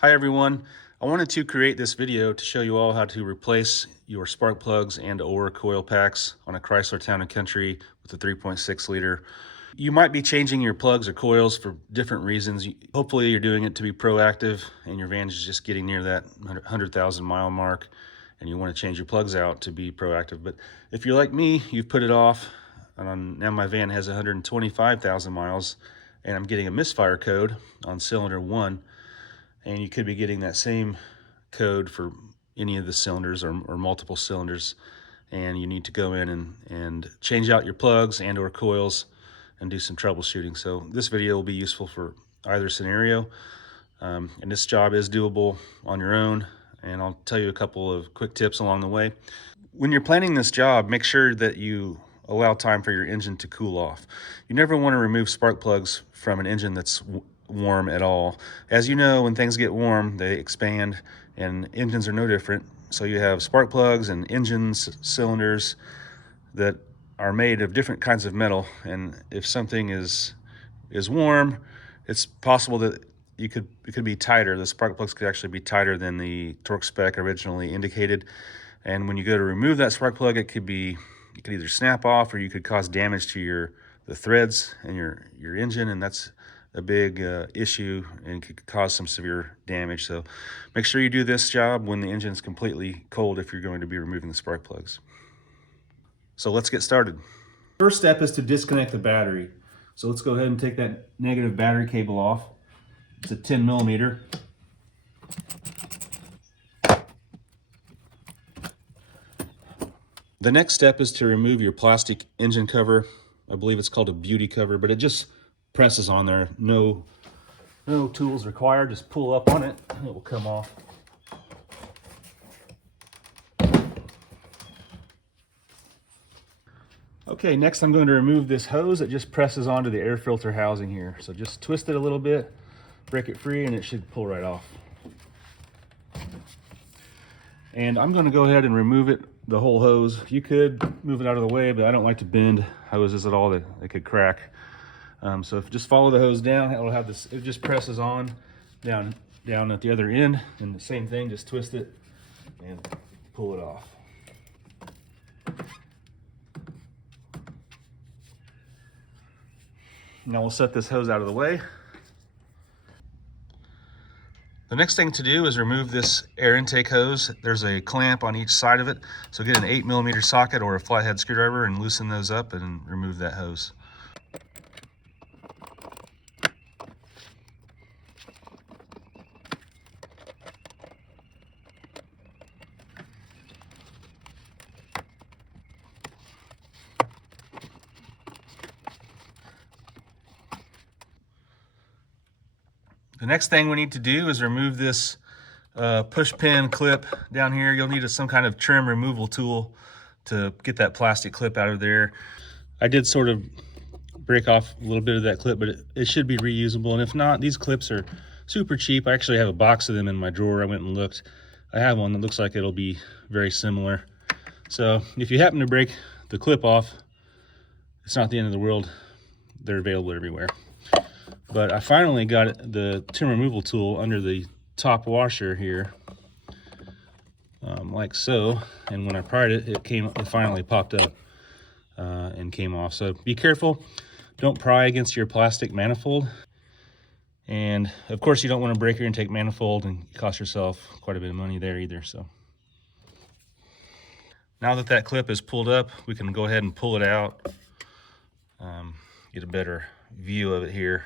Hi everyone, I wanted to create this video to show you all how to replace your spark plugs and or coil packs on a Chrysler Town & Country with a 3.6 liter. You might be changing your plugs or coils for different reasons. Hopefully you're doing it to be proactive and your van is just getting near that 100,000 mile mark and you want to change your plugs out to be proactive. But if you're like me, you've put it off. Now my van has 125,000 miles and I'm getting a misfire code on cylinder 1. And you could be getting that same code for any of the cylinders or multiple cylinders. And you need to go in and change out your plugs and or coils and do some troubleshooting. So this video will be useful for either scenario. And this job is doable on your own. And I'll tell you a couple of quick tips along the way. When you're planning this job, make sure that you allow time for your engine to cool off. You never want to remove spark plugs from an engine that's warm at all. As you know, when things get warm, they expand, and engines are no different. So you have spark plugs and engines, cylinders that are made of different kinds of metal, and if something is warm, it's possible that it could be tighter. The spark plugs could actually be tighter than the torque spec originally indicated. And when you go to remove that spark plug, it could either snap off or you could cause damage to the threads in your engine, and that's a big issue and could cause some severe damage. So make sure you do this job when the engine is completely cold if you're going to be removing the spark plugs. So let's get started. First step is to disconnect the battery. So let's go ahead and take that negative battery cable off. It's a 10 millimeter. The next step is to remove your plastic engine cover. I believe it's called a beauty cover, but it just presses on there. No tools required. Just pull up on it and it will come off. Okay, next I'm going to remove this hose that just presses onto the air filter housing here. So just twist it a little bit, break it free, and it should pull right off. And I'm going to go ahead and remove the whole hose. You could move it out of the way, but I don't like to bend hoses at all. They could crack. So if just follow the hose down, it'll have this. It just presses on down at the other end, and the same thing. Just twist it and pull it off. Now we'll set this hose out of the way. The next thing to do is remove this air intake hose. There's a clamp on each side of it. So get an 8 millimeter socket or a flathead screwdriver and loosen those up and remove that hose. The next thing we need to do is remove this push pin clip down here. You'll need some kind of trim removal tool to get that plastic clip out of there. I did sort of break off a little bit of that clip, but it should be reusable. And if not, these clips are super cheap. I actually have a box of them in my drawer. I went and looked. I have one that looks like it'll be very similar. So if you happen to break the clip off, it's not the end of the world. They're available everywhere. But I finally got the trim removal tool under the top washer here, like so. And when I pried it, it finally popped up and came off. So be careful. Don't pry against your plastic manifold. And of course, you don't want to break your intake manifold and cost yourself quite a bit of money there either. So now that clip is pulled up, we can go ahead and pull it out. Get a better view of it here.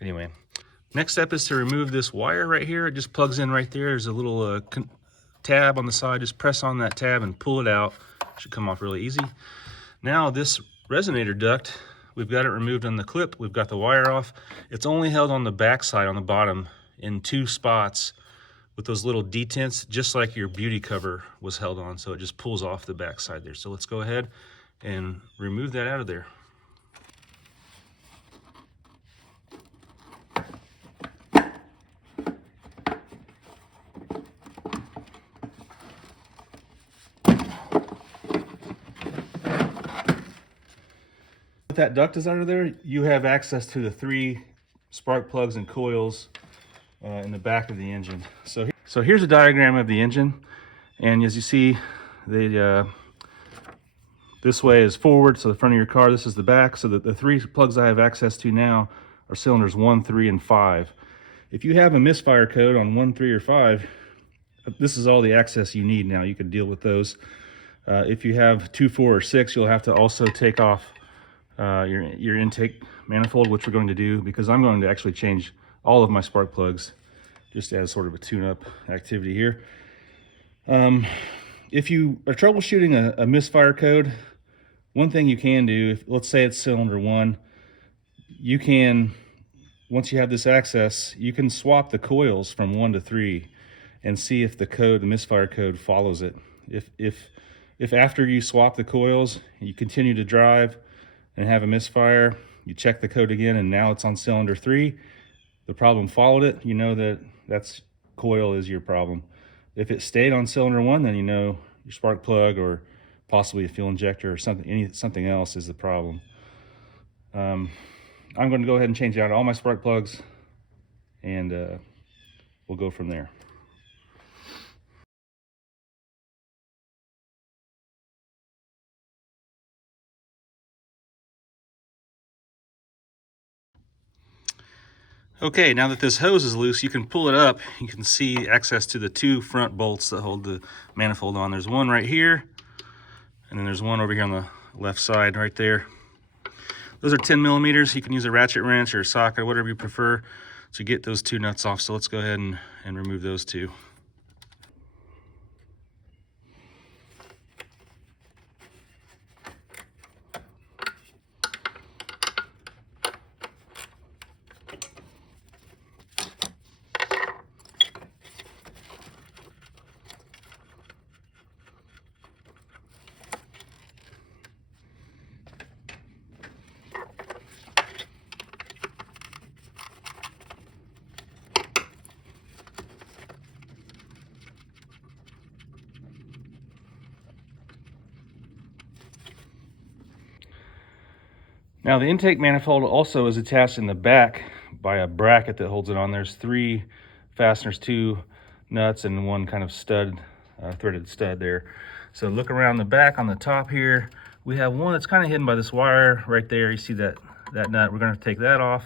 Anyway, next step is to remove this wire right here. It just plugs in right there. There's a little tab on the side. Just press on that tab and pull it out. It should come off really easy. Now this resonator duct, we've got it removed on the clip. We've got the wire off. It's only held on the back side, on the bottom, in 2 spots with those little detents, just like your beauty cover was held on. So it just pulls off the back side there. So let's go ahead and remove that out of there. That duct is under there, you have access to the 3 spark plugs and coils in the back of the engine. So here's a diagram of the engine, and as you see, this way is forward, so the front of your car. This is the back. So the three plugs I have access to now are cylinders 1, 3, and 5. If you have a misfire code on 1, 3, or 5, this is all the access you need now. You can deal with those. If you have 2, 4, or 6, you'll have to also take off your intake manifold, which we're going to do, because I'm going to actually change all of my spark plugs just as sort of a tune-up activity here. If you are troubleshooting a misfire code, one thing you can do, let's say it's cylinder 1, you can, once you have this access, you can swap the coils from 1 to 3 and see if the misfire code follows it. If after you swap the coils, you continue to drive and have a misfire, you check the code again and now it's on cylinder 3, the problem followed it, you know that's coil is your problem. If it stayed on cylinder 1, then you know your spark plug or possibly a fuel injector or something else is the problem. I'm going to go ahead and change out all my spark plugs, and we'll go from there. Okay, now that this hose is loose, you can pull it up. You can see access to the 2 front bolts that hold the manifold on. There's one right here, and then there's one over here on the left side right there. Those are 10 millimeters. You can use a ratchet wrench or a socket, whatever you prefer, to get those 2 nuts off. So let's go ahead and remove those 2. Now the intake manifold also is attached in the back by a bracket that holds it on. There's 3 fasteners, 2 nuts, and 1 kind of stud, threaded stud there. So look around the back on the top here. We have one that's kind of hidden by this wire right there. You see that nut. We're going to take that off.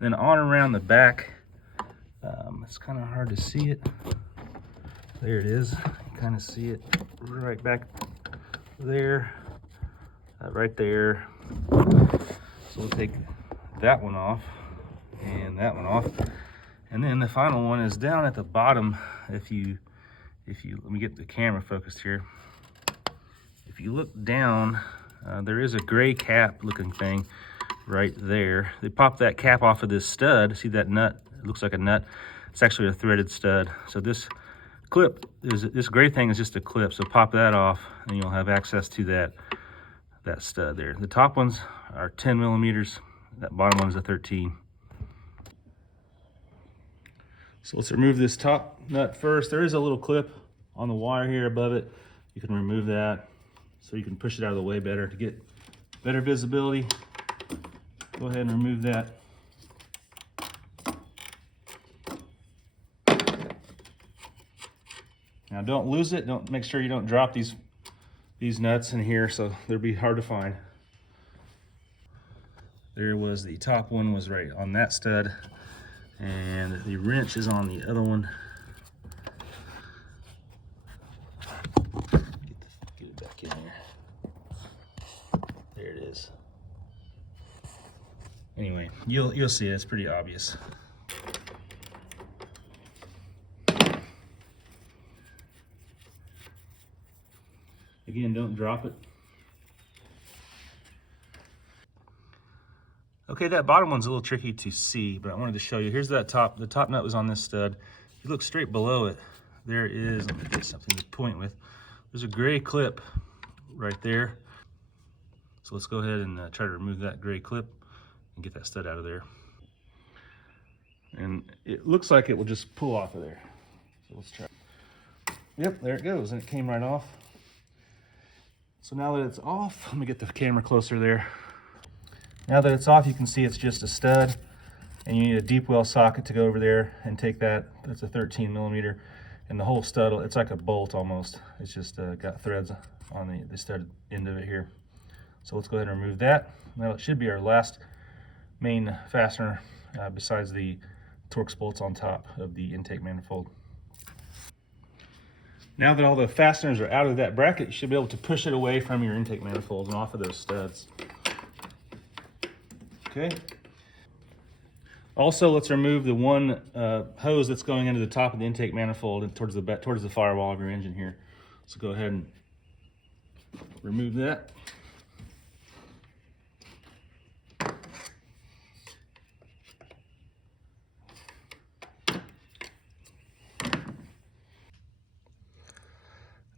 And then on around the back, it's kind of hard to see it. There it is. You kind of see it right back there, right there. So we'll take that one off and that one off. And then the final one is down at the bottom. If you let me get the camera focused here. If you look down, there is a gray cap looking thing right there. They pop that cap off of this stud. See that nut? It looks like a nut. It's actually a threaded stud. So this clip, this gray thing is just a clip. So pop that off and you'll have access to that stud there. The top ones are 10 millimeters. That bottom one is a 13. So let's remove this top nut first. There is a little clip on the wire here above it. You can remove that so you can push it out of the way better to get better visibility. Go ahead and remove that. Now don't lose it. Make sure you don't drop these nuts in here, so they'll be hard to find. There was the top one was right on that stud, and the wrench is on the other one. Get it back in here. There it is. Anyway, you'll see it. It's pretty obvious. Again, don't drop it. Okay, that bottom one's a little tricky to see, but I wanted to show you. Here's that top. The top nut was on this stud. If you look straight below it, there is, let me get something to point with. There's a gray clip right there. So let's go ahead and try to remove that gray clip and get that stud out of there. And it looks like it will just pull off of there. So let's try. Yep, there it goes, and it came right off. So now that it's off, let me get the camera closer there. Now that it's off, you can see it's just a stud. And you need a deep well socket to go over there and take that. That's a 13 millimeter. And the whole stud, it's like a bolt almost. It's just got threads on the stud end of it here. So let's go ahead and remove that. Now it should be our last main fastener besides the Torx bolts on top of the intake manifold. Now that all the fasteners are out of that bracket, you should be able to push it away from your intake manifold and off of those studs. Okay. Also, let's remove the one hose that's going into the top of the intake manifold and towards the firewall of your engine here. So go ahead and remove that.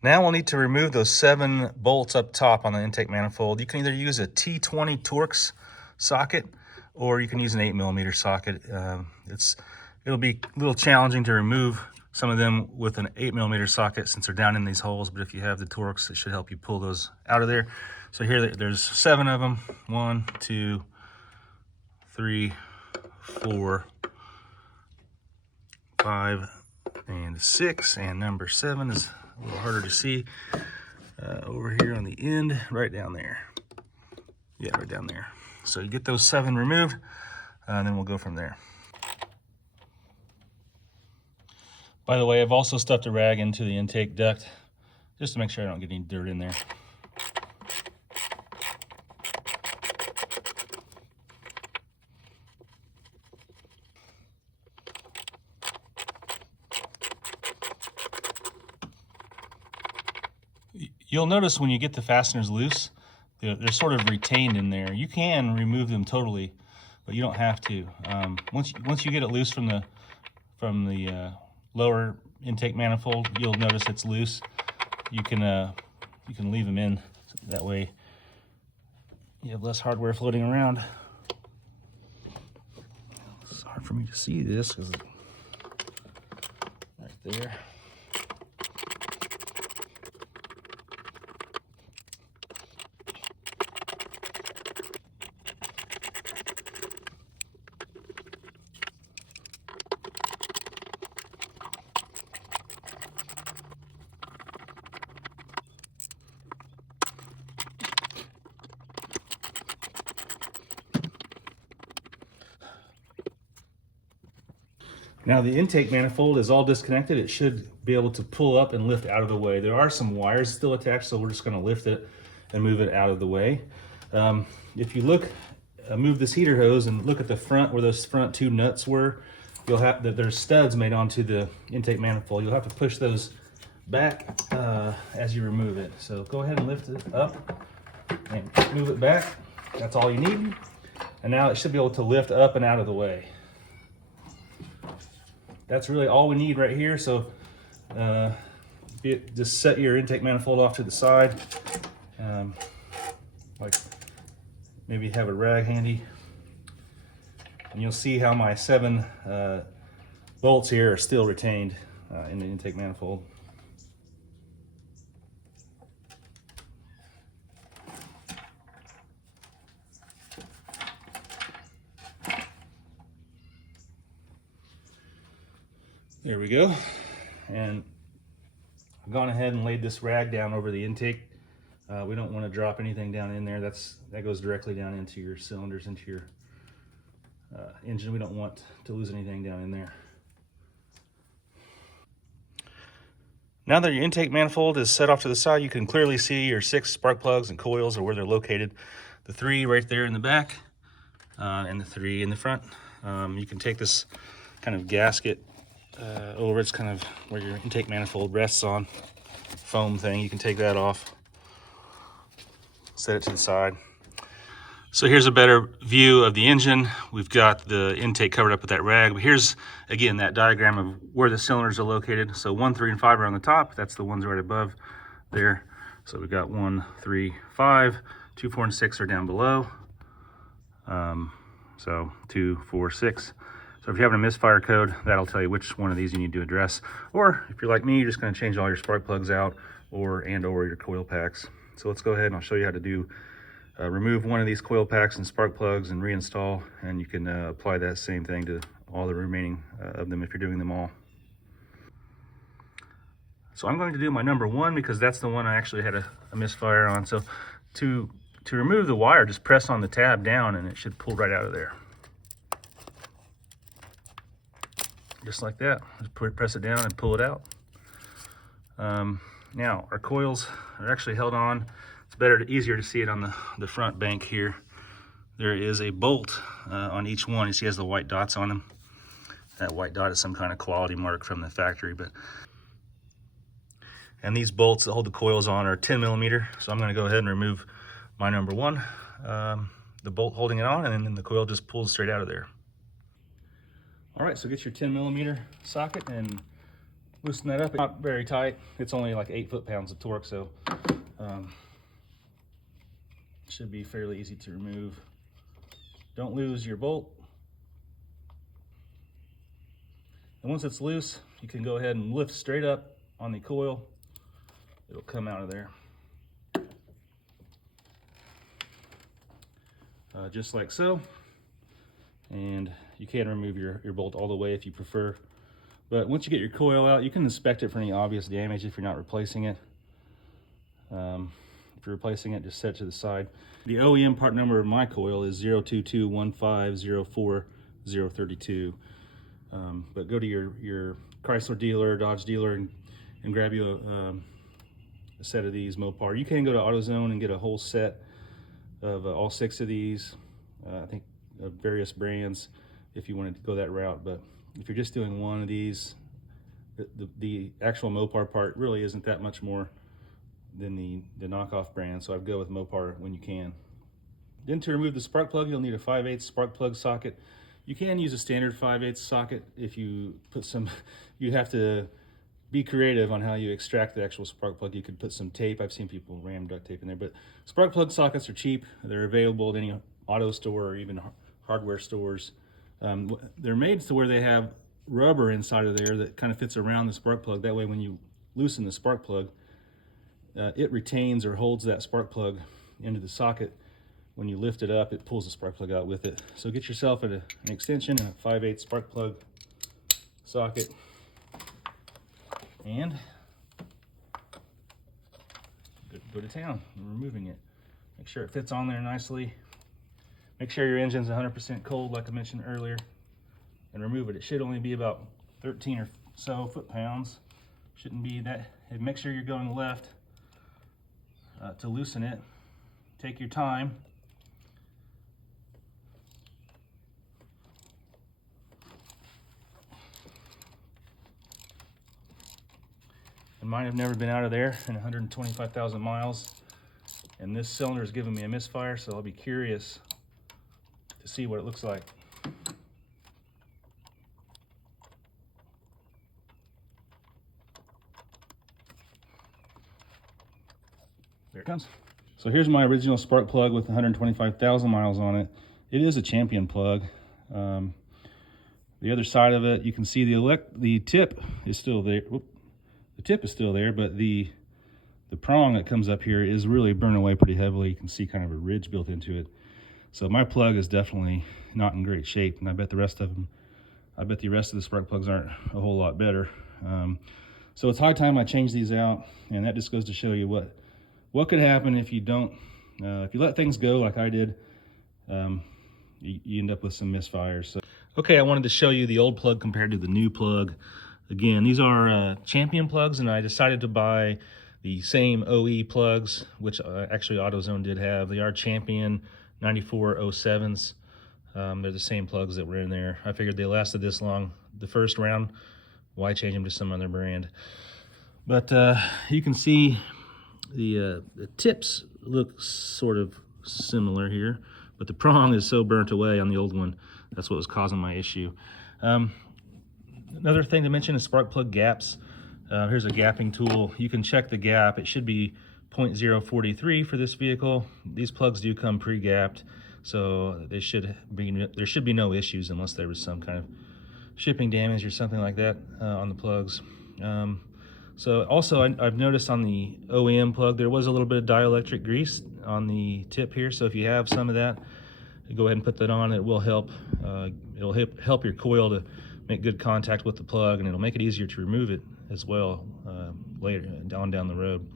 Now we'll need to remove those 7 bolts up top on the intake manifold. You can either use a T20 Torx socket or you can use an 8 millimeter socket. It'll be a little challenging to remove some of them with an 8 millimeter socket since they're down in these holes, but if you have the Torx, it should help you pull those out of there. So here there's 7 of them. 1, 2, 3, 4, 5, and 6, and number 7 is a little harder to see over here on the end, right down there. Yeah, right down there. So you get those 7 removed, and then we'll go from there. By the way, I've also stuffed a rag into the intake duct just to make sure I don't get any dirt in there. You'll notice when you get the fasteners loose, they're sort of retained in there. You can remove them totally, but you don't have to. Once you get it loose from the lower intake manifold, you'll notice it's loose. You can leave them in. That way you have less hardware floating around. It's hard for me to see this because right there. Now the intake manifold is all disconnected. It should be able to pull up and lift out of the way. There are some wires still attached, so we're just going to lift it and move it out of the way. If you look, move this heater hose and look at the front where those front 2 nuts were, you'll have that there's studs made onto the intake manifold. You'll have to push those back as you remove it. So go ahead and lift it up and move it back. That's all you need. And now it should be able to lift up and out of the way. That's really all we need right here. So just set your intake manifold off to the side. Like maybe have a rag handy. And you'll see how my 7 bolts here are still retained in the intake manifold. There we go. And I've gone ahead and laid this rag down over the intake. We don't want to drop anything down in there. That goes directly down into your cylinders, into your engine. We don't want to lose anything down in there. Now that your intake manifold is set off to the side, you can clearly see your 6 spark plugs and coils or where they're located. The 3 right there in the back and the 3 in the front. You can take this kind of gasket over. It's kind of where your intake manifold rests on, foam thing. You can take that off, set it to the side. So here's a better view of the engine. We've got the intake covered up with that rag, but here's again that diagram of where the cylinders are located. So 1, 3, and 5 are on the top. That's the ones right above there. So we've got 1, 3, 5, 2, 4, and 6 are down below. So 2, 4, 6. So if you're having a misfire code, that'll tell you which one of these you need to address. Or if you're like me, you're just going to change all your spark plugs out or your coil packs. So let's go ahead and I'll show you how to do remove one of these coil packs and spark plugs and reinstall, and you can apply that same thing to all the remaining of them if you're doing them all. So I'm going to do my number one because that's the one I actually had a misfire on. So to remove the wire, just press on the tab down and it should pull right out of there. Just like that. Just press it down and pull it out. Now our coils are actually held on. It's easier to see it on the front bank here. There is a bolt on each one. You see it has the white dots on them. That white dot is some kind of quality mark from the factory, and these bolts that hold the coils on are 10 millimeter. So I'm going to go ahead and remove my number one, the bolt holding it on, and then the coil just pulls straight out of there. All right, so get your 10 millimeter socket and loosen that up. It's not very tight. It's only like 8 foot-pounds of torque, so it should be fairly easy to remove. Don't lose your bolt. And once it's loose, you can go ahead and lift straight up on the coil. It'll come out of there. Just like so. And you can remove your bolt all the way if you prefer. But once you get your coil out, you can inspect it for any obvious damage if you're not replacing it. If you're replacing it, just set it to the side. The OEM part number of my coil is 02215040032. But go to your Chrysler dealer, Dodge dealer, and grab you a set of these Mopar. You can go to AutoZone and get a whole set of all 6 of these. I think of various brands if you wanted to go that route. But if you're just doing one of these, the actual Mopar part really isn't that much more than the knockoff brand. So I'd go with Mopar when you can. Then to remove the spark plug, you'll need a 5/8 spark plug socket. You can use a standard 5/8 socket if you put some, you have to be creative on how you extract the actual spark plug. You could put some tape. I've seen people ram duct tape in there, but spark plug sockets are cheap. They're available at any auto store or even hardware stores. They're made to where they have rubber inside of there that kind of fits around the spark plug. That way when you loosen the spark plug, it retains or holds that spark plug into the socket. When you lift it up, it pulls the spark plug out with it. So get yourself an extension and a 5/8 spark plug socket, and go to town and removing it. Make sure it fits on there nicely. Make sure your engine's 100% cold, like I mentioned earlier, and remove it. It should only be about 13 or so foot-pounds. Shouldn't be that. And make sure you're going left to loosen it. Take your time. And mine have never been out of there in 125,000 miles. And this cylinder is giving me a misfire, so I'll be curious to see what it looks like. There it comes. So here's my original spark plug with 125,000 miles on it. It is a Champion plug. The other side of it, you can see the tip is still there. Whoop. The tip is still there, but the prong that comes up here is really burned away pretty heavily. You can see kind of a ridge built into it. So my plug is definitely not in great shape, and I bet the rest of the spark plugs aren't a whole lot better. So it's high time I change these out, and that just goes to show you what could happen if you don't, if you let things go like I did. You end up with some misfires. So. Okay, I wanted to show you the old plug compared to the new plug. Again, these are Champion plugs, and I decided to buy the same OE plugs, which actually AutoZone did have. They are Champion 9407s. They're the same plugs that were in there. I figured they lasted this long the first round. Why change them to some other brand? But you can see the tips look sort of similar here, but the prong is so burnt away on the old one. That's what was causing my issue. Another thing to mention is spark plug gaps. Here's a gapping tool. You can check the gap. It should be 0.043 for this vehicle. These plugs do come pre-gapped, so there should be no issues unless there was some kind of shipping damage or something like that on the plugs. So also I've noticed on the OEM plug there was a little bit of dielectric grease on the tip here, so if you have some of that, go ahead and put that on. It will help. It'll help your coil to make good contact with the plug, and it'll make it easier to remove it as well later down the road.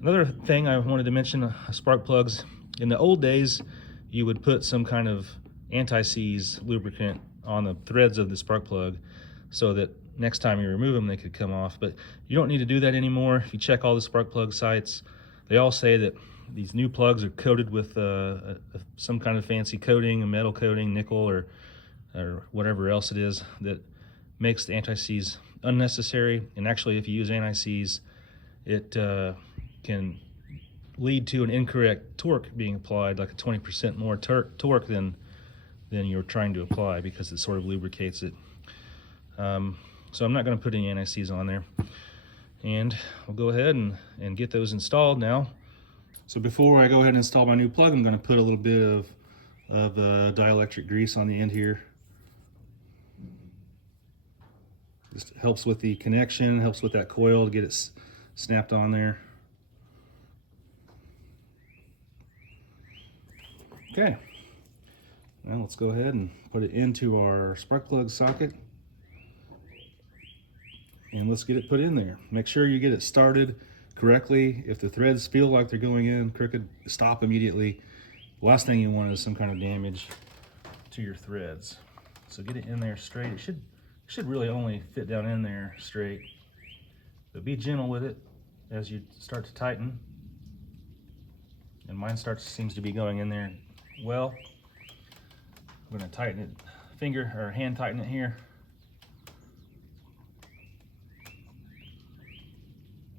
Another thing I wanted to mention, spark plugs. In the old days, you would put some kind of anti-seize lubricant on the threads of the spark plug so that next time you remove them, they could come off. But you don't need to do that anymore. If you check all the spark plug sites, they all say that these new plugs are coated with some kind of fancy coating, a metal coating, nickel or whatever else it is that makes the anti-seize unnecessary. And actually, if you use anti-seize, it can lead to an incorrect torque being applied, like a 20% more torque than you're trying to apply, because it sort of lubricates it. So I'm not going to put any anti-seize on there, and we'll go ahead and get those installed now. So before I go ahead and install my new plug, I'm going to put a little bit of dielectric grease on the end here. Just helps with the connection, helps with that coil to get it snapped on there. Okay, now let's go ahead and put it into our spark plug socket, and let's get it put in there. Make sure you get it started correctly. If the threads feel like they're going in crooked, stop immediately. The last thing you want is some kind of damage to your threads. So get it in there straight. It should really only fit down in there straight, but be gentle with it as you start to tighten. And mine seems to be going in there well. I'm going to tighten it, hand tighten it here.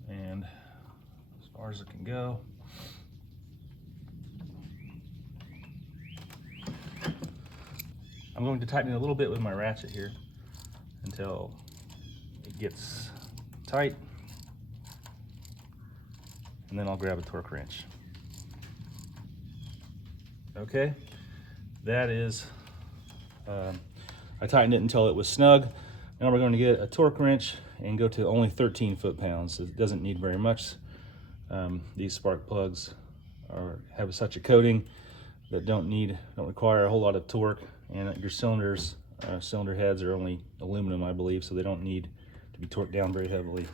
And as far as it can go. I'm going to tighten it a little bit with my ratchet here until it gets tight, and then I'll grab a torque wrench. Okay, that is, I tightened it until it was snug. Now we're going to get a torque wrench and go to only 13 foot-pounds. It doesn't need very much. These spark plugs have such a coating that don't require a whole lot of torque, and your cylinder heads are only aluminum, I believe, so they don't need to be torqued down very heavily.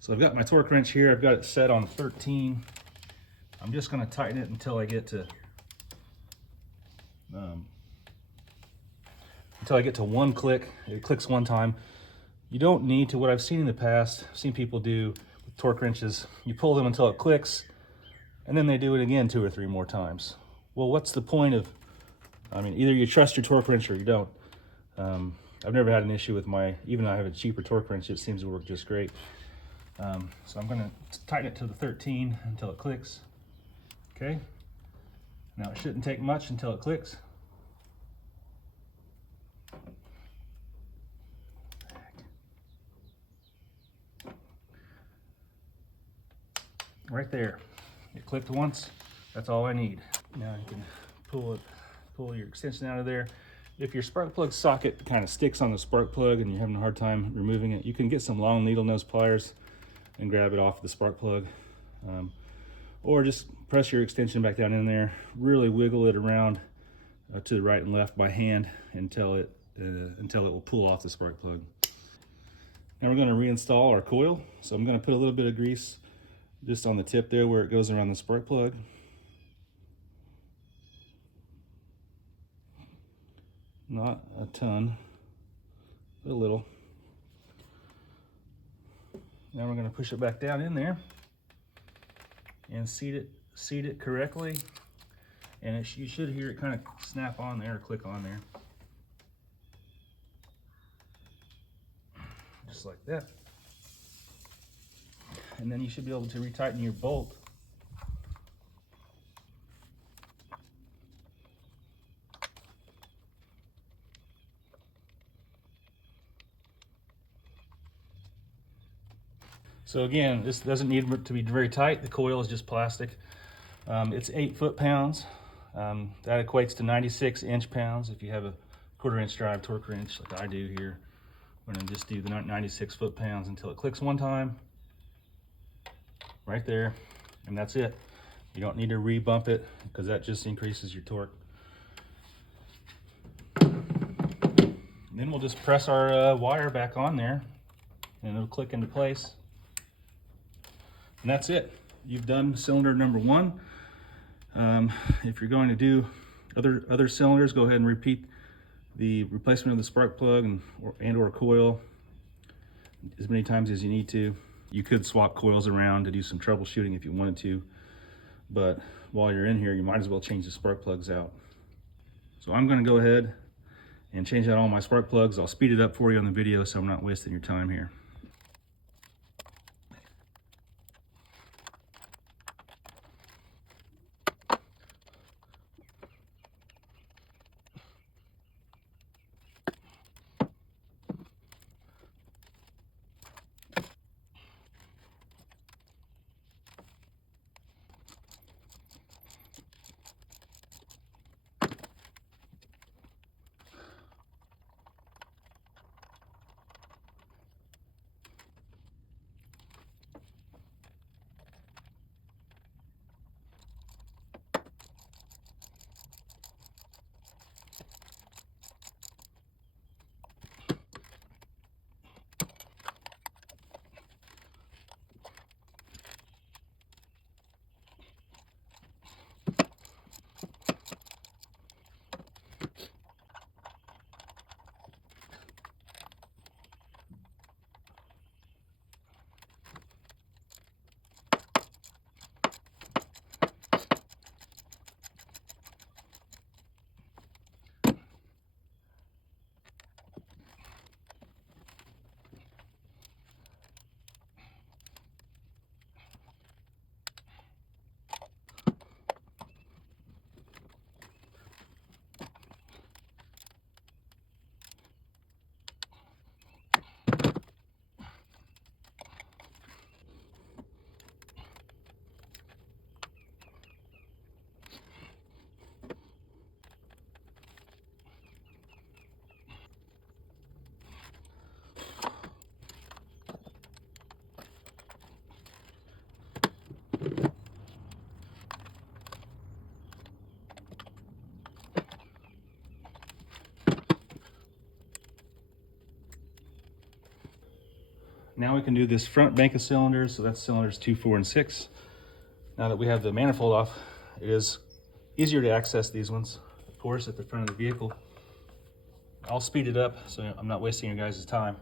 So I've got my torque wrench here. I've got it set on 13. I'm just going to tighten it until I get to one click. It clicks one time. You don't need to. What I've seen in the past, I've seen people do with torque wrenches, you pull them until it clicks, and then they do it again 2 or 3 more times. Well, what's the point of, either you trust your torque wrench or you don't. I've never had an issue with even though I have a cheaper torque wrench, it seems to work just great. So I'm going to tighten it to the 13 until it clicks. Okay, now it shouldn't take much until it clicks. Right there, it clicked once. That's all I need. Now you can pull your extension out of there. If your spark plug socket kind of sticks on the spark plug and you're having a hard time removing it, you can get some long needle nose pliers and grab it off the spark plug. Or just press your extension back down in there, really wiggle it around to the right and left by hand until it will pull off the spark plug. Now we're going to reinstall our coil. So I'm going to put a little bit of grease just on the tip there where it goes around the spark plug. Not a ton, but a little. Now we're going to push it back down in there and seat it correctly, and you should hear it kind of snap on there or click on there, just like that. And then you should be able to retighten your bolt. So again, this doesn't need to be very tight. The coil is just plastic. It's 8 foot-pounds. That equates to 96 inch-pounds if you have a 1/4 inch drive torque wrench like I do here, We're going to just do the 96 foot-pounds until it clicks one time, right there, and that's it. You don't need to re-bump it because that just increases your torque. And then we'll just press our wire back on there and it'll click into place. And that's it. You've done cylinder number 1. If you're going to do other cylinders, go ahead and repeat the replacement of the spark plug and or coil as many times as you need to. You could swap coils around to do some troubleshooting if you wanted to, but while you're in here, you might as well change the spark plugs out. So I'm going to go ahead and change out all my spark plugs. I'll speed it up for you on the video so I'm not wasting your time here. Now we can do this front bank of cylinders, so that's cylinders 2, 4, and 6. Now that we have the manifold off, it is easier to access these ones, of course, at the front of the vehicle. I'll speed it up so I'm not wasting your guys' time.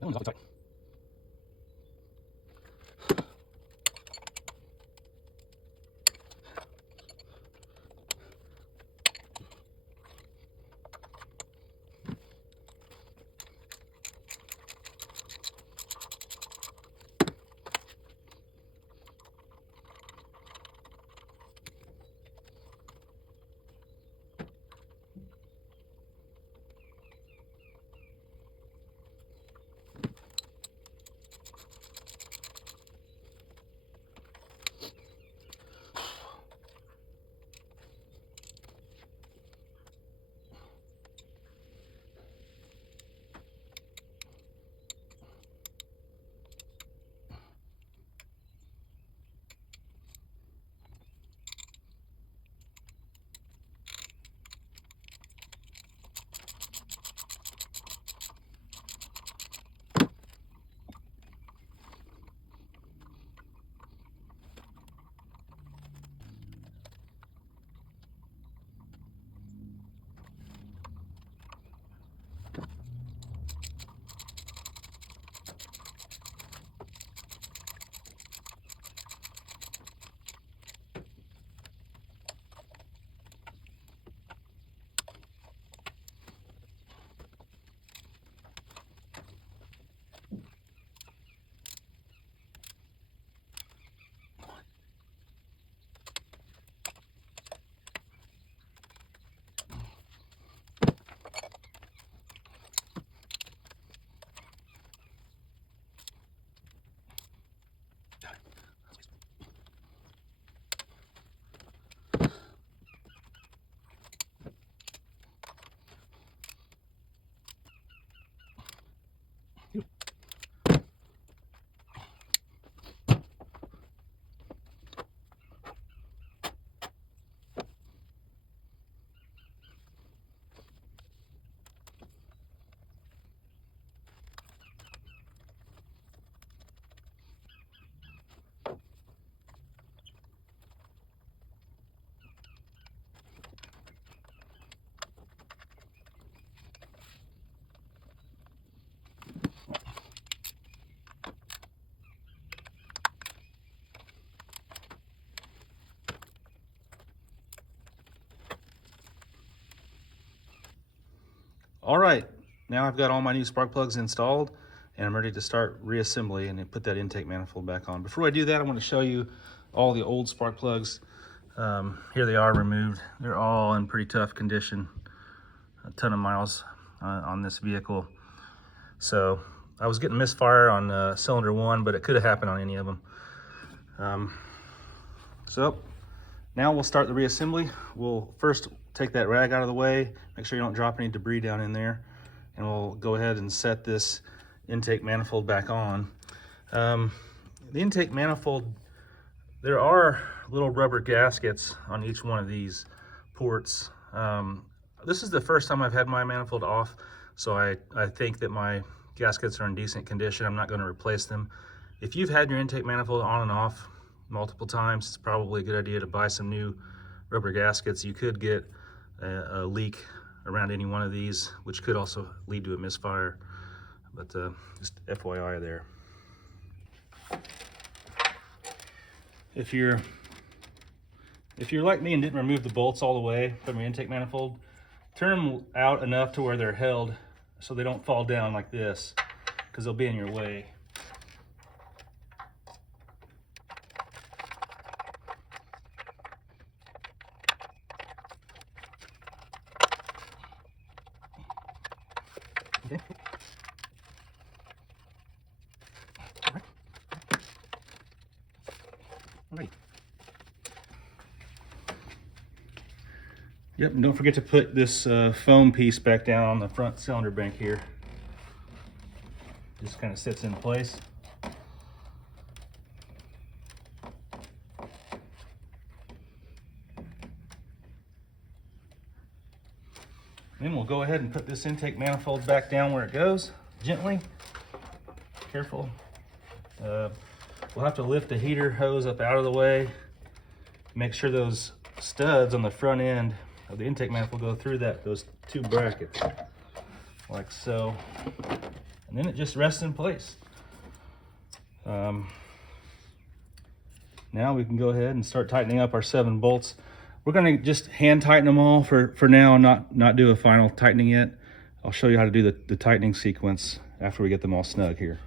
That one's awfully tight. All right, now I've got all my new spark plugs installed and I'm ready to start reassembly and then put that intake manifold back on. Before I do that, I want to show you all the old spark plugs. Here they are removed. They're all in pretty tough condition. A ton of miles on this vehicle. So I was getting misfire on cylinder 1, but it could have happened on any of them. So now we'll start the reassembly. We'll first take that rag out of the way, make sure you don't drop any debris down in there, and we'll go ahead and set this intake manifold back on. The intake manifold, there are little rubber gaskets on each one of these ports. This is the first time I've had my manifold off, so I think that my gaskets are in decent condition. I'm not going to replace them. If you've had your intake manifold on and off multiple times, it's probably a good idea to buy some new rubber gaskets. You could get a leak around any one of these, which could also lead to a misfire, but just FYI there. If you're like me and didn't remove the bolts all the way from your intake manifold, turn them out enough to where they're held so they don't fall down like this, because they'll be in your way. Okay. All right. Yep, and don't forget to put this foam piece back down on the front cylinder bank here. Just kind of sits in place. Then we'll go ahead and put this intake manifold back down where it goes, gently, careful. We'll have to lift the heater hose up out of the way. Make sure those studs on the front end of the intake manifold go through those two brackets, like so. And then it just rests in place. Now we can go ahead and start tightening up our 7 bolts. We're going to just hand tighten them all for now, not do a final tightening yet. I'll show you how to do the tightening sequence after we get them all snug here.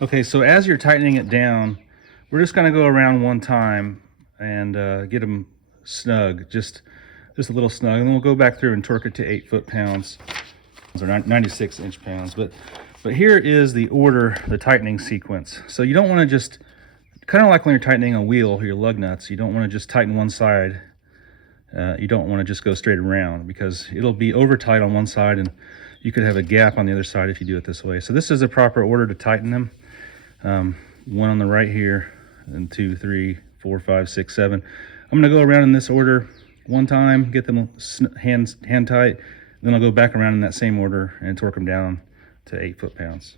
Okay, so as you're tightening it down, we're just going to go around one time and get them snug, just a little snug, and then we'll go back through and torque it to 8 foot-pounds, or 96 inch-pounds. But here is the order, the tightening sequence. So you don't want to just, kind of like when you're tightening a wheel or your lug nuts, you don't want to just tighten one side. You don't want to just go straight around, because it'll be over tight on one side and you could have a gap on the other side if you do it this way. So this is a proper order to tighten them. One on the right here, and 2, 3, 4, 5, 6, 7. I'm going to go around in this order one time, get them hand tight, then I'll go back around in that same order and torque them down to 8 foot-pounds.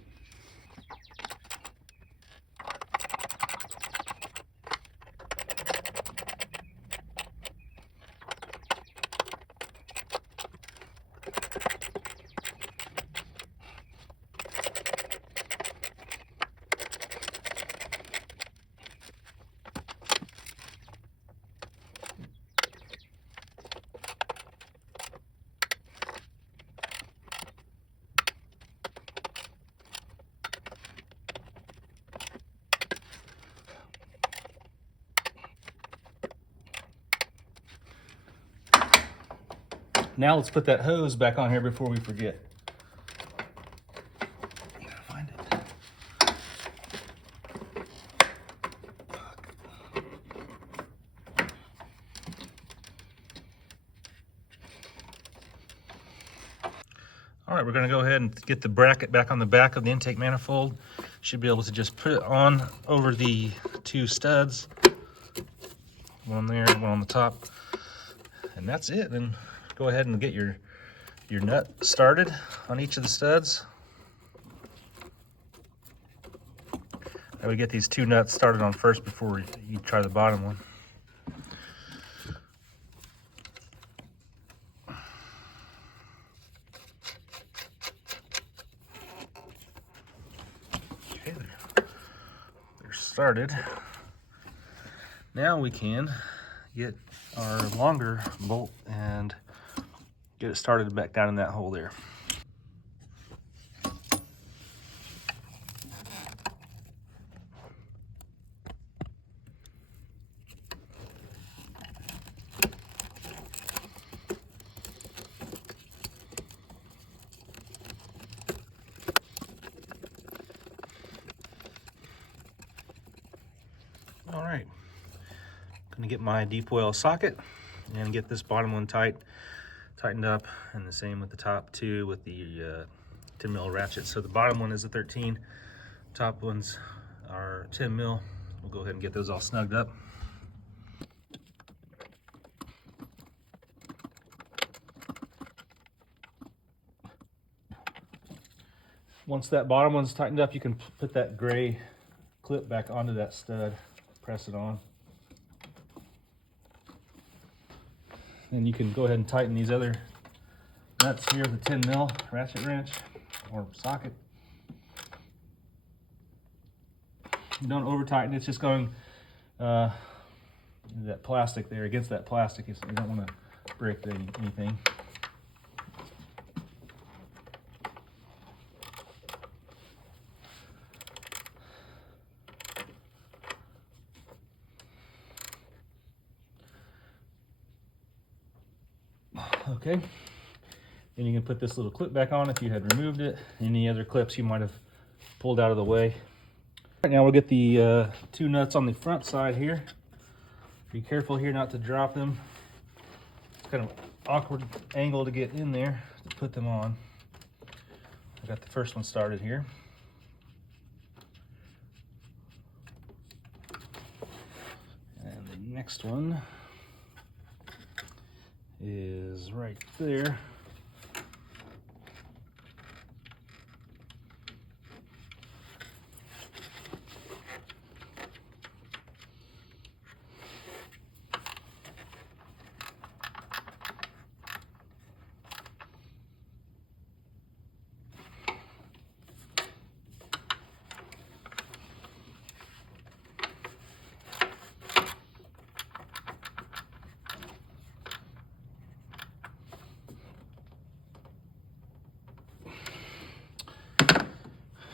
Now let's put that hose back on here before we forget. Gotta find it. All right, we're gonna go ahead and get the bracket back on the back of the intake manifold. Should be able to just put it on over the 2 studs. One there, one on the top. And that's it. Then go ahead and get your nut started on each of the studs. I would get these 2 nuts started on first before you try the bottom one. started. Now we can get our longer bolt and get it started back down in that hole there. All right, I'm gonna get my deep well socket and get this bottom one tightened up, and the same with the top two with the 10 mil ratchet. So the bottom one is a 13, top ones are 10 mil. We'll go ahead and get those all snugged up. Once that bottom one's tightened up, you can put that gray clip back onto that stud, press it on. And you can go ahead and tighten these other nuts here with the 10 mil ratchet wrench or socket. Don't over tighten, it's just going that plastic there against that plastic. You don't want to break anything. Okay, then you can put this little clip back on if you had removed it. Any other clips you might have pulled out of the way. Right now we'll get the two nuts on the front side here. Be careful here not to drop them. It's kind of awkward angle to get in there to put them on. I got the first one started here. And the next one is right there.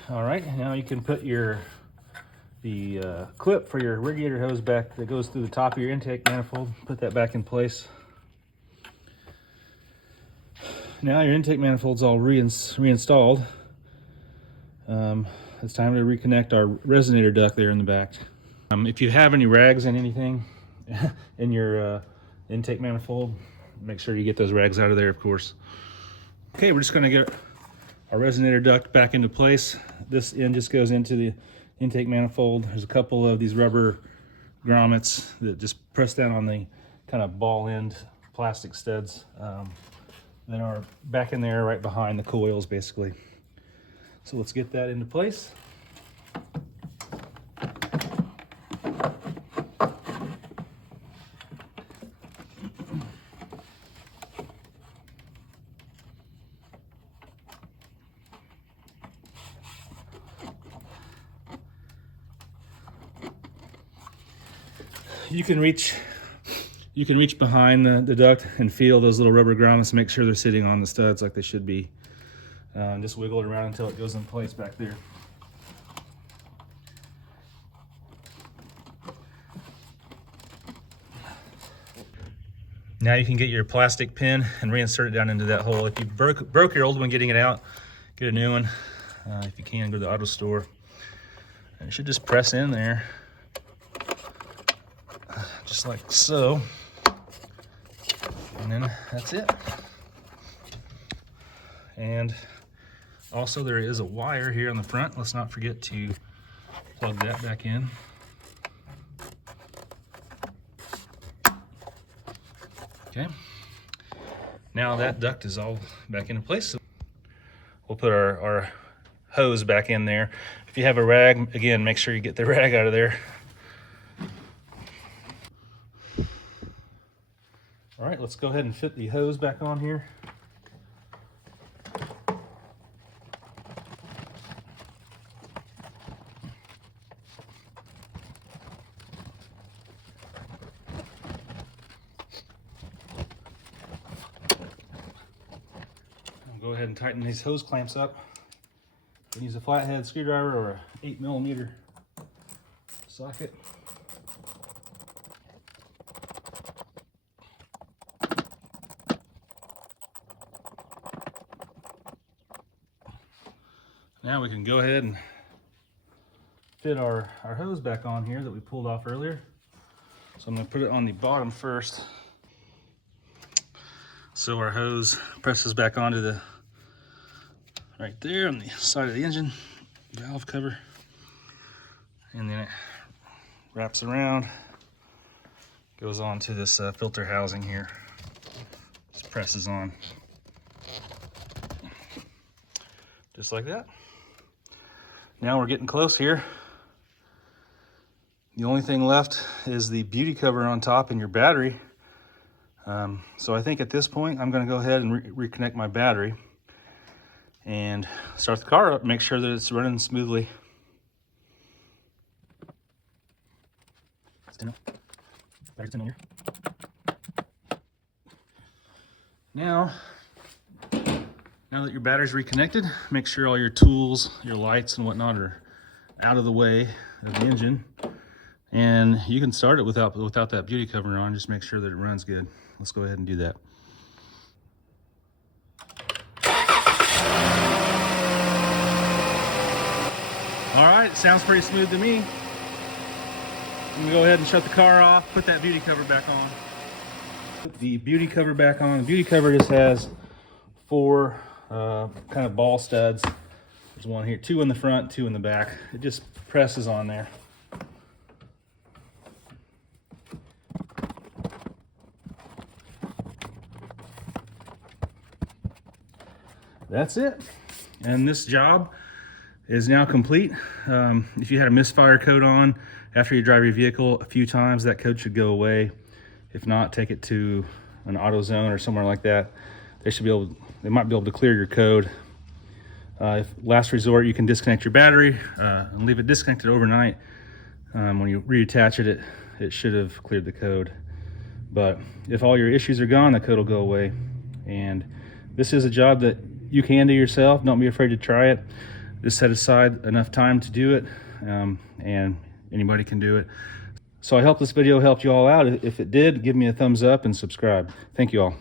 All right, now you can put the clip for your radiator hose back that goes through the top of your intake manifold. Put that back in place. Now your intake manifold's all reinstalled. It's time to reconnect our resonator duct there in the back. If you have any rags and anything in your intake manifold, make sure you get those rags out of there, of course. Okay, we're just going to get our resonator duct back into place. This end just goes into the intake manifold. There's a couple of these rubber grommets that just press down on the kind of ball end plastic studs that are back in there right behind the coils basically. So let's get that into place. You can reach behind the duct and feel those little rubber grommets, make sure they're sitting on the studs like they should be. Just wiggle it around until it goes in place back there. Now you can get your plastic pin and reinsert it down into that hole. If you broke your old one getting it out, get a new one. If you can, go to the auto store. And it should just press in there, just like so. And then that's it. And also there is a wire here on the front. Let's not forget to plug that back in. Okay. Now that duct is all back into place. So we'll put our hose back in there. If you have a rag, again, make sure you get the rag out of there. All right, let's go ahead and fit the hose back on here. go ahead and tighten these hose clamps up. You can use a flathead screwdriver or a 8mm socket. Now we can go ahead and fit our hose back on here that we pulled off earlier. So I'm going to put it on the bottom first. So our hose presses back onto the, right there on the side of the engine valve cover. And then it wraps around, goes on to this filter housing here. Just presses on. Just like that. Now we're getting close here. The only thing left is the beauty cover on top and your battery. So I think at this point, I'm gonna go ahead and reconnect my battery and start the car up, make sure that it's running smoothly. Now that your battery's reconnected, make sure all your tools, your lights and whatnot are out of the way of the engine. And you can start it without that beauty cover on. Just make sure that it runs good. Let's go ahead and do that. All right, sounds pretty smooth to me. I'm gonna go ahead and shut the car off, put that beauty cover back on. Put the beauty cover back on. The beauty cover just has 4 kind of ball studs. There's one here, 2 in the front, 2 in the back. It just presses on there. That's it. And this job is now complete. If you had a misfire coat on after you drive your vehicle a few times, that coat should go away. If not, take it to an AutoZone or somewhere like that. They might be able to clear your code. If last resort, you can disconnect your battery and leave it disconnected overnight. When you reattach it, it should have cleared the code. But if all your issues are gone, the code will go away. And this is a job that you can do yourself. Don't be afraid to try it. Just set aside enough time to do it, and anybody can do it. So I hope this video helped you all out. If it did, give me a thumbs up and subscribe. Thank you all.